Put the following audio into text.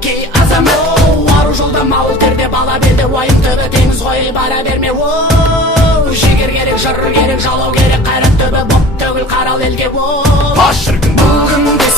кей азамат. Ару жолда мауыл терде бала белде, уайым түбі теңіз ғой бара берме. Жігер керек, жыр керек, жалау керек, қайрат түбі боп төгіл қарал елге. Аш шіркін бұл күнде